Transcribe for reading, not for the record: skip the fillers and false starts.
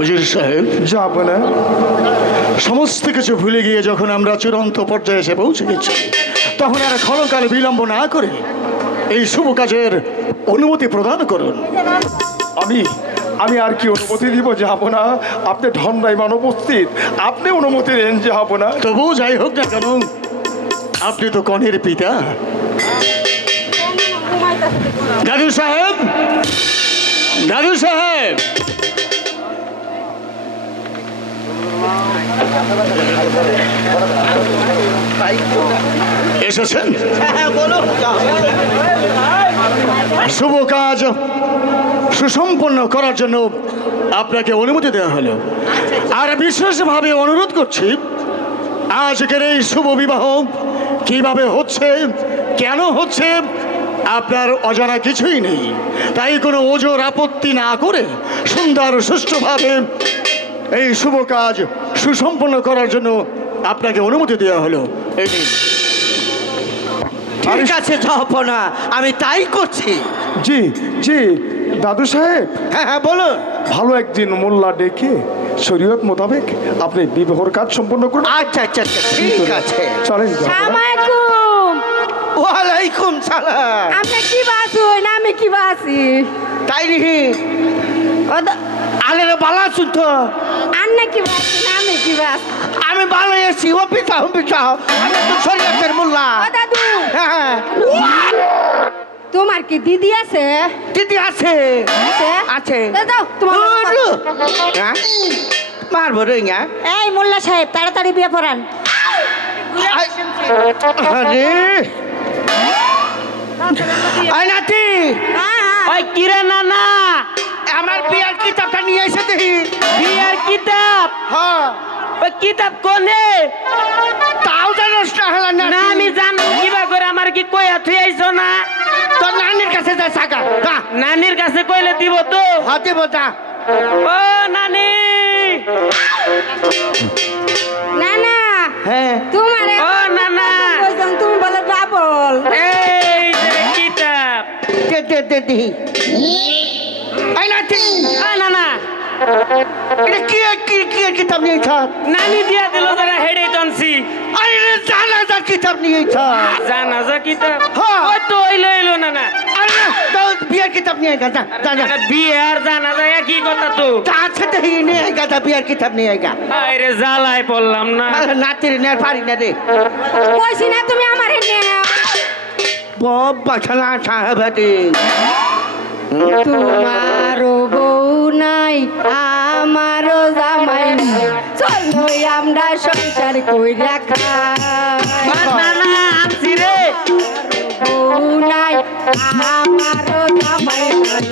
হুজুর সাহেব, যাব না। সমস্ত কিছু ভুলে গিয়ে যখন আমরা চূড়ান্ত পর্যায়ে এসে পৌঁছে গেছি, তখন আর ক্ষণকাল বিলম্ব না করে এই শুভ কাজের অনুমতি প্রদান করুন। আমি আর কি অনুমতি দিব? যাব না। আপনি ধনরাইমান উপস্থিত, আপনি অনুমতি দেন, যাব না। তবু যাই হোক না কেন, আপনি তো কনের পিতা। দাদু সাহেব, দাদু সাহেব, এসেছেন? শুভ কাজ সুসম্পন্ন করার জন্য আপনাকে অনুমতি দেওয়া হলো। আর বিশেষভাবে অনুরোধ করছি, আজকের এই শুভ বিবাহ কিভাবে হচ্ছে, কেন হচ্ছে, আপনার অজানা কিছুই নেই। তাই কোনো ওজোর আপত্তি না করে সুন্দর সুষ্ঠুভাবে এই শুভ কাজ সুসম্পন্ন করার জন্য আপনাকে অনুমতি দেওয়া হলো। এই নিন। ঠিক আছে জাহাপনা, আমি তাই করছি। জি জি দাদু সাহেব, হ্যাঁ হ্যাঁ বলুন। ভালো একদিন মোল্লা ডেকে শরীয়ত মোতাবেক আপনি বিবাহর কাজ সম্পন্ন করুন। আচ্ছা আচ্ছা আচ্ছা, ঠিক আছে। চলেন। ওয়ালাইকুম সালাম। আপনি কি বাসু না আমি কি বাসি? তাই নি আলের বালা শুনতো। আন্না কি বাসি না আমি কি বাস? আমি ভালো আছি। ও পিতা আমি তো শরীয়তের মোল্লা। ও দাদু, হ্যাঁ তোমার কি দিদি আছে? দিদি আছে আছে। দাও তোমার হ্যাঁ মারবো রে। এই মোল্লা সাহেব, তাড়াতাড়ি বিয়ে পড়ান। আরে আই নাতি, ওই কিরে নানা, আমার বিয়ার কিতাবটা নিয়ে এসে দেখি। বিয়ের কিতাব? হ্যাঁ। ওই কিতাব কোনে? তাও জানোস না? হলা না, না আমি জানবো কিবা করে, আমার কি কইয়া থুই আইছো না? তোর নানির কাছে যা সাকা। নানির কাছে কইলে দিব তো? হাতে বোঝা। ও নানি, নানা, হ্যাঁ তোমার ও নানা, তুমি বলে ডাবল। এই যে কিতাব। দে আই নাতি, ও নানা, এটা কি কিতাব নিয়ে থাক? নানি দিয়া দিল যারা হেডে টানছি। আরে জানাজা কিতাব নিয়ে থাক। জানাজা কিতাব? হ্যাঁ। ওই তো এলো নানা। আরে তো বিয়ার কিতাব নিয়ে গা। যা নানা, বিয়ে আর জানাজা একই কথা তো। আছে তো নিয়ে গা, বিয়ার কিতাব নিয়ে গা। আরে জ্বালায় পড়লাম না। নাতির নেয়ার পারি না রে। কইছি না তুমি আমারে নেও। বাবা ছালা সাহেবাটি, তোমারও বউ নাই, আমারও জামাই নাই, চলো আমরা সংসার কইরা খাই। নানা আনছি রে। বউ নাই, আমারও জামাই নাই